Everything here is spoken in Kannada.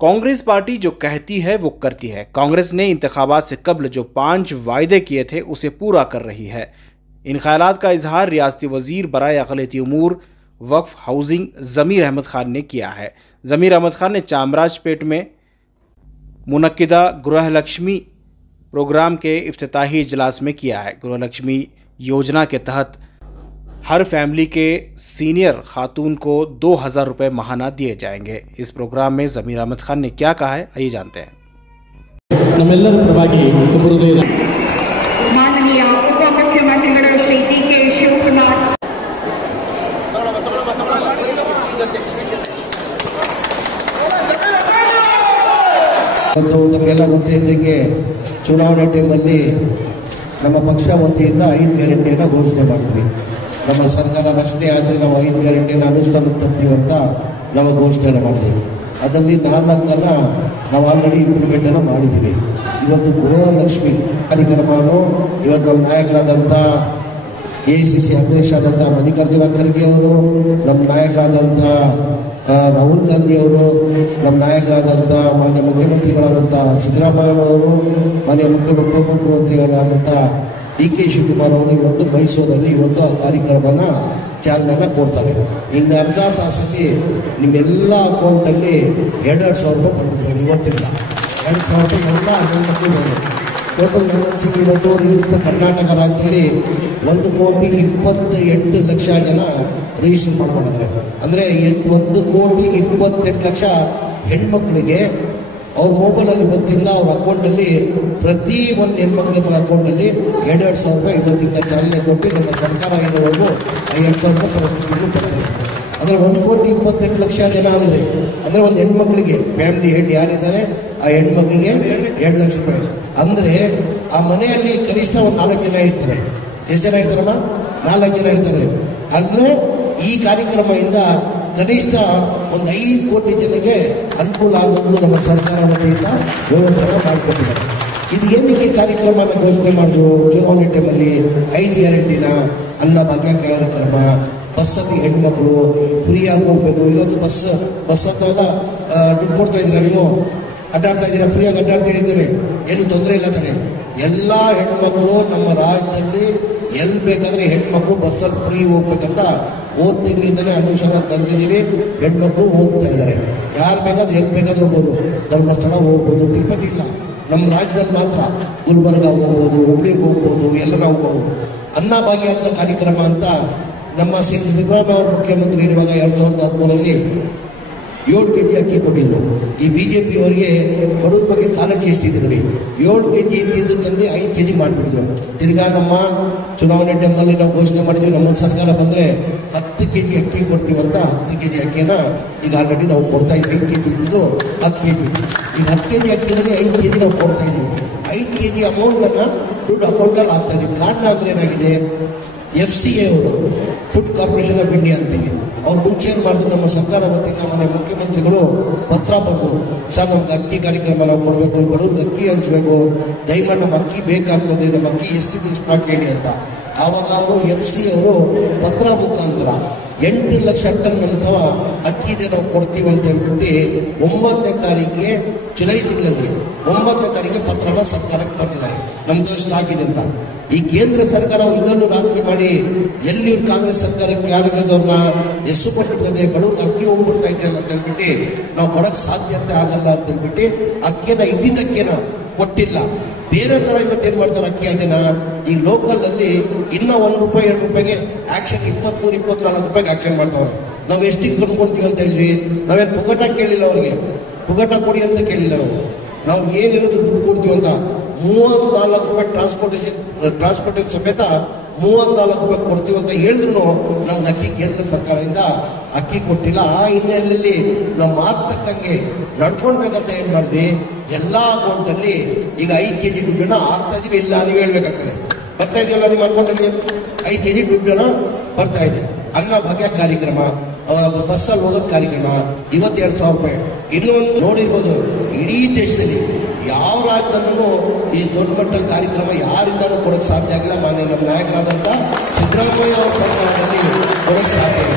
कांग्रेस पार्टी जो कहती है वो करती है। कांग्रेस ने इंतखाबात से कबल जो 5 वायदे किए थे उसे पूरा कर रही है। इन ख्यालात का इजहार रियासती वजीर बराए अक़लियती उमूर, वक्फ, हाउसिंग ज़मीर अहमद खान ने किया है। ज़मीर अहमद खान ने चामराजपेट में मुनक्किदा गृहलक्ष्मी प्रोग्राम के इफ्तिताही इजलास में किया है। गृहलक्ष्मी योजना के तहत हर फैमिली के सीनियर खातून को 2000 रुपये माहाना दिए जाएंगे। इस प्रोग्राम में ज़मीर अहमद खान ने क्या कहा है, आइए जानते हैं। माननीय उप मुख्यमंत्री श्री डी.के. शिवकुमार ನಮಗೆಲ್ಲ ಗೊತ್ತಿದ್ದಂಗೆ ಚುನಾವಣೆ ಟೈಮಲ್ಲಿ ನಮ್ಮ ಪಕ್ಷ ವತಿಯಿಂದ 5 ಗ್ಯಾರಂಟಿಯನ್ನು ಘೋಷಣೆ ಮಾಡಿದ್ವಿ. ನಮ್ಮ ಸರ್ಕಾರ ರಸ್ತೆ ಆದರೆ ನಾವು 5 ಗ್ಯಾರಂಟಿಯನ್ನು ಅನುಷ್ಠಾನಕ್ಕೆ ತರ್ತೀವಿ ಅಂತ ನಾವು ಘೋಷಣೆ ಮಾಡಿದ್ದೀವಿ. ಅದರಲ್ಲಿ 4 ನಾವು ಆಲ್ರೆಡಿ ಇಂಪ್ಲಿಮೆಂಟನ್ನು ಮಾಡಿದ್ದೀವಿ. ಇವತ್ತು ಗೃಹಲಕ್ಷ್ಮಿ ಕಾರ್ಯಕ್ರಮವನ್ನು ಇವತ್ತು ನಮ್ಮ ನಾಯಕರಾದಂಥ AICC ಅಧ್ಯಕ್ಷರಾದಂಥ ಮಲ್ಲಿಕಾರ್ಜುನ ಖರ್ಗೆ ಅವರು, ನಮ್ಮ ನಾಯಕರಾದಂಥ ರಾಹುಲ್ ಗಾಂಧಿ ಅವರು, ನಮ್ಮ ನಾಯಕರಾದಂಥ ಮಾನ್ಯ ಮುಖ್ಯಮಂತ್ರಿಗಳಾದಂಥ ಸಿದ್ದರಾಮಯ್ಯ ಅವರು, ಮಾನ್ಯ ಉಪಮುಖ್ಯಮಂತ್ರಿಗಳಾದಂಥ D.K. ಶಿವಕುಮಾರ್ ಅವರು ಇವತ್ತು ಮೈಸೂರಲ್ಲಿ ಇವತ್ತು ಆ ಕಾರ್ಯಕ್ರಮನ ಚಾಲನೆಯನ್ನು ಕೊಡ್ತಾರೆ. ಹಿಂಗೆ ಅರ್ಧ ತಾಸಲ್ಲಿ ನಿಮ್ಮೆಲ್ಲ ಅಕೌಂಟಲ್ಲಿ 2,000 ರೂಪಾಯಿ ಬಂದಿದ್ದಾರೆ. ಇವತ್ತಿಂದ 2,000 ರೂಪಾಯಿ ಎಲ್ಲ ಅಕೌಂಟಲ್ಲಿ ಬಂದಿದೆ. ಟೋಟಲ್ ಗಮನಿಸಿಗೆ ಇವತ್ತು ರಿಜಿಸ್ಟರ್ ಕರ್ನಾಟಕ ರಾಜ್ಯದಲ್ಲಿ 1,28,00,000 ಜನ ರಿಜಿಸ್ಟರ್ ಮಾಡ್ಕೊಂಡಿದ್ದಾರೆ. ಅಂದರೆ 1,28,00,000 ಹೆಣ್ಮಕ್ಳಿಗೆ ಅವ್ರ ಮೊಬೈಲಲ್ಲಿ ಇವತ್ತಿಂದ ಅವ್ರ ಅಕೌಂಟಲ್ಲಿ ಪ್ರತಿ ಒಂದು ಹೆಣ್ಮಕ್ಳ ಅಕೌಂಟಲ್ಲಿ 2,000 ರೂಪಾಯಿ ಇವತ್ತಿಂದ ಚಾಲನೆ ಕೊಟ್ಟು ನಮ್ಮ ಸರ್ಕಾರ ಇರೋವರೆಗೂ 2,000 ರೂಪಾಯಿ ಪ್ರತಿ ತಿಂಗಳು ಬರ್ತಾರೆ. ಅಂದರೆ 1,28,00,000 ಜನ ಅಂದರೆ ಒಂದು ಹೆಣ್ಮಕ್ಳಿಗೆ ಫ್ಯಾಮಿಲಿ ಹೆಡ್ ಯಾರಿದ್ದಾರೆ ಆ ಹೆಣ್ಮಕ್ಳಿಗೆ 2 ಲಕ್ಷ ರೂಪಾಯಿ. ಅಂದರೆ ಆ ಮನೆಯಲ್ಲಿ ಕನಿಷ್ಠ ಒಂದು 4 ಜನ ಇರ್ತಾರೆ. ಎಷ್ಟು ಜನ ಇರ್ತಾರಮ್ಮ? 4 ಜನ ಇರ್ತಾರೆ. ಅಂದರೆ ಈ ಕಾರ್ಯಕ್ರಮದಿಂದ ಕನಿಷ್ಠ ಒಂದು 5 ಕೋಟಿ ಜನಕ್ಕೆ ಅನುಕೂಲ ಆಗೋದು ನಮ್ಮ ಸರ್ಕಾರ ವತಿಯಿಂದ ವ್ಯವಸ್ಥೆ ಮಾಡಿಕೊಟ್ಟಿದ್ದಾರೆ. ಇದು ಏನಕ್ಕೆ ಕಾರ್ಯಕ್ರಮನ ಘೋಷಣೆ ಮಾಡಿದ್ರು? ಚುನಾವಣೆ ಟೈಮಲ್ಲಿ 5 ಗ್ಯಾರಂಟಿನ, ಅನ್ನ ಭಾಗ್ಯ ಕಾರ್ಯಕ್ರಮ, ಬಸ್ಸಲ್ಲಿ ಹೆಣ್ಮಕ್ಳು ಫ್ರೀಯಾಗಿ ಹೋಗ್ಬೇಕು. ಇವತ್ತು ಬಸ್ ಅಂತ ಎಲ್ಲ ದುಡ್ಡು ಕೊಡ್ತಾ ಇದ್ದೀರಾ, ನೀವು ಅಡ್ಡಾಡ್ತಾ ಇದ್ದೀರಾ, ಫ್ರೀಯಾಗಿ ಅಡ್ಡಾಡ್ತಾ ಇದ್ದೀರಿ, ಏನು ತೊಂದರೆ ಇಲ್ಲ ತಾನೆ. ಎಲ್ಲ ಹೆಣ್ಮಕ್ಳು ನಮ್ಮ ರಾಜ್ಯದಲ್ಲಿ ಎಲ್ಲಿ ಬೇಕಾದರೆ ಹೆಣ್ಮಕ್ಳು ಬಸ್ಸಲ್ಲಿ ಫ್ರೀ ಹೋಗ್ಬೇಕಂತ ಹೋದ ತಿಂಗಳಿಂದಲೇ ಅನುಷ್ಠಾನ ತಂದಿದ್ದೀವಿ. ಹೆಣ್ಮಕ್ಳು ಹೋಗ್ತಾ ಇದ್ದಾರೆ. ಯಾರು ಬೇಕಾದ್ರೂ ಎಲ್ಲಿ ಬೇಕಾದ್ರೂ ಹೋಗ್ಬೋದು. ಧರ್ಮಸ್ಥಳ ಹೋಗ್ಬೋದು, ತಿರುಪತಿ ಇಲ್ಲ, ನಮ್ಮ ರಾಜ್ಯದಲ್ಲಿ ಮಾತ್ರ ಗುಲ್ಬರ್ಗ ಹೋಗ್ಬೋದು, ಹುಬ್ಳಿಗೆ ಹೋಗ್ಬೋದು, ಎಲ್ಲರೂ ಹೋಗ್ಬೋದು. ಅನ್ನ ಭಾಗ್ಯ ಅಂತ ಕಾರ್ಯಕ್ರಮ ಅಂತ ನಮ್ಮ ಸಿದ್ದರಾಮಯ್ಯ ಅವರು ಮುಖ್ಯಮಂತ್ರಿ ಇರುವಾಗ 2013ರಲ್ಲಿ 7 kg ಅಕ್ಕಿ ಕೊಟ್ಟಿದ್ರು. ಈ BJP ಅವರಿಗೆ ಬಡವ್ರ ಬಗ್ಗೆ ಕಾಳಜಿ ಎಷ್ಟಿದೆ ನೋಡಿ. 7 kg ಇದ್ದಿದ್ದು ತಂದು 5 kg ಮಾಡಿಬಿಟ್ಟಿದ್ರು. ತಿರ್ಗಾ ನಮ್ಮ ಚುನಾವಣೆ ಟೈಮಲ್ಲಿ ನಾವು ಘೋಷಣೆ ಮಾಡಿದ್ವಿ, ನಮ್ಮ ಸರ್ಕಾರ ಬಂದರೆ 10 kg ಅಕ್ಕಿ ಕೊಡ್ತೀವಿ ಅಂತ. 10 kg ಅಕ್ಕಿನ ಈಗ ಆಲ್ರೆಡಿ ನಾವು ಕೊಡ್ತಾ ಇದ್ವಿ. 5 kg ಇದ್ದಿದ್ದು 10 kg. ಈಗ 10 kg ಅಕ್ಕಿನಲ್ಲಿ 5 kg ನಾವು ಕೊಡ್ತಾ ಇದ್ದೀವಿ. 5 kg ಅಮೌಂಟನ್ನು ದುಡ್ಡು ಅಕೌಂಟಲ್ಲಿ ಆಗ್ತಾ ಇದ್ದೀವಿ. ಕಾರಣ ಅಂದರೆ ಏನಾಗಿದೆ, FCA ಅವರು, ಫುಡ್ ಕಾರ್ಪೊರೇಷನ್ ಆಫ್ ಇಂಡಿಯಾ ಅಂತೀವಿ, ಅವ್ರು ಮುಂಚೆ ಏನು ಮಾಡಿದ್ರು, ನಮ್ಮ ಸರ್ಕಾರ ವತಿಯಿಂದ ಮನೆ ಮುಖ್ಯಮಂತ್ರಿಗಳು ಪತ್ರ ಬರೆದ್ರು, ಸರ್ ನಮ್ಗೆ ಅಕ್ಕಿ ಕಾರ್ಯಕ್ರಮ ನಾವು ಕೊಡಬೇಕು, ಬಡವ್ರಿಗೆ ಅಕ್ಕಿ ಹಂಚಬೇಕು, ದಯಮಾಡಿ ನಮ್ಮ ಅಕ್ಕಿ ಬೇಕಾಗ್ತದೆ, ನಮ್ಮ ಅಕ್ಕಿ ಎಷ್ಟಿದೆ ಸ್ಟಾಕ್ ಹೇಳಿ ಅಂತ. ಆವಾಗ ಅವರು FCA ಅವರು ಪತ್ರ ಮುಖಾಂತರ 8 ಲಕ್ಷ ಟನ್ ಅಂತವ ಅಕ್ಕಿ ಇದೆ ನಾವು ಕೊಡ್ತೀವಿ ಅಂತ ಹೇಳ್ಬಿಟ್ಟು 9ನೇ ತಾರೀಕಿಗೆ ಜುಲೈ ತಿಂಗಳಲ್ಲಿ 9ನೇ ತಾರೀಕಿಗೆ ಪತ್ರನ ಸರ್ಕಾರಕ್ಕೆ ಬರ್ತಿದ್ದಾರೆ, ನಮ್ದು ಸ್ಟಾಕ್ ಇದೆ ಅಂತ. ಈ ಕೇಂದ್ರ ಸರ್ಕಾರ ಇದನ್ನು ರಾಜಕೀಯ ಮಾಡಿ ಎಲ್ಲಿ ಕಾಂಗ್ರೆಸ್ ಸರ್ಕಾರಕ್ಕೆ ಯಾರಿಗವ್ರನ್ನ ಹೆಸರು ಕೊಟ್ಟಿರ್ತದೆ, ಬಡವ್ರಿಗೆ ಅಕ್ಕಿ ಹೋಗ್ಬಿಡ್ತಾ ಇದೆಯಲ್ಲ ಅಂತ ಹೇಳ್ಬಿಟ್ಟು ನಾವು ಕೊಡೋಕ್ಕೆ ಸಾಧ್ಯತೆ ಆಗಲ್ಲ ಅಂತ ಹೇಳ್ಬಿಟ್ಟು ಅಕ್ಕಿನ ಇದ್ದಿದ್ದಕ್ಕಿನ ಕೊಟ್ಟಿಲ್ಲ. ಬೇರೆ ಥರ ಇವತ್ತೇನು ಮಾಡ್ತಾರೆ, ಅಕ್ಕಿ ಅದೇನ ಈಗ ಲೋಕಲಲ್ಲಿ ಇನ್ನೂ 1 ರೂಪಾಯಿ 2 ರೂಪಾಯಿಗೆ ಆ್ಯಕ್ಷನ್ 23-24 ರೂಪಾಯಿಗೆ ಆ್ಯಕ್ಷನ್ ಮಾಡ್ತಾವ್ರೆ. ನಾವು ಎಷ್ಟಿಗೆ ಕೊಂಡ್ಕೊಂತೀವಿ ಅಂತ ಹೇಳಿದ್ವಿ. ನಾವೇನು ಪುಗಟ ಕೇಳಿಲ್ಲ, ಅವ್ರಿಗೆ ಪುಗಟ ಕೊಡಿ ಅಂತ ಕೇಳಿಲ್ಲ. ನಾವು ಏನಿರೋದು ದುಡ್ಡು ಕೊಡ್ತೀವಿ ಅಂತ 34 ರೂಪಾಯಿ ಟ್ರಾನ್ಸ್ಪೋರ್ಟೇಷನ್ ಸಮೇತ 34 ರೂಪಾಯಿ ಕೊಡ್ತೀವಿ ಅಂತ ಹೇಳಿದ್ರು ನಮ್ಗೆ ಅಕ್ಕಿ ಕೇಂದ್ರ ಸರ್ಕಾರದಿಂದ ಅಕ್ಕಿ ಕೊಟ್ಟಿಲ್ಲ. ಆ ಹಿನ್ನೆಲೆಯಲ್ಲಿ ನಾವು ಮಾತಕ್ಕಂಗೆ ನಡ್ಕೊಳ್ಬೇಕಂತ ಏನು ಮಾಡಿದ್ವಿ, ಎಲ್ಲ ಅಕೌಂಟಲ್ಲಿ ಈಗ 5 kg ದುಡ್ಡನ್ನು ಹಾಕ್ತಾ ಇದೀವಿ. ಇಲ್ಲ ನೀವು ಹೇಳ್ಬೇಕಾಗ್ತದೆ, ಬರ್ತಾ ಇದೆಯಲ್ಲ ನಿಮ್ಮ ಅಕೌಂಟಲ್ಲಿ 5 kg ದುಡ್ಡನ್ನು ಬರ್ತಾ ಇದೆ. ಅನ್ನ ಭಾಗ್ಯ ಕಾರ್ಯಕ್ರಮ, ಬಸ್ಸಲ್ಲಿ ಹೋಗೋದು ಕಾರ್ಯಕ್ರಮ, ಇವತ್ತು 2,000 ರೂಪಾಯಿ. ಇನ್ನೊಂದು ನೋಡಿರ್ಬೋದು, ಇಡೀ ದೇಶದಲ್ಲಿ ಯಾವ ರಾಜ್ಯದಲ್ಲೂ ಈ ದೊಡ್ಡ ಮಟ್ಟದ ಕಾರ್ಯಕ್ರಮ ಯಾರಿಂದಲೂ ಕೊಡೋಕ್ಕೆ ಸಾಧ್ಯ ಆಗಿಲ್ಲ. ಮಾನ್ಯ ನಮ್ಮ ನಾಯಕರಾದಂಥ ಸಿದ್ದರಾಮಯ್ಯ ಅವರ ಸರ್ಕಾರದಲ್ಲಿ ಕೊಡೋಕ್ಕೆ ಸಾಧ್ಯ ಇದೆ.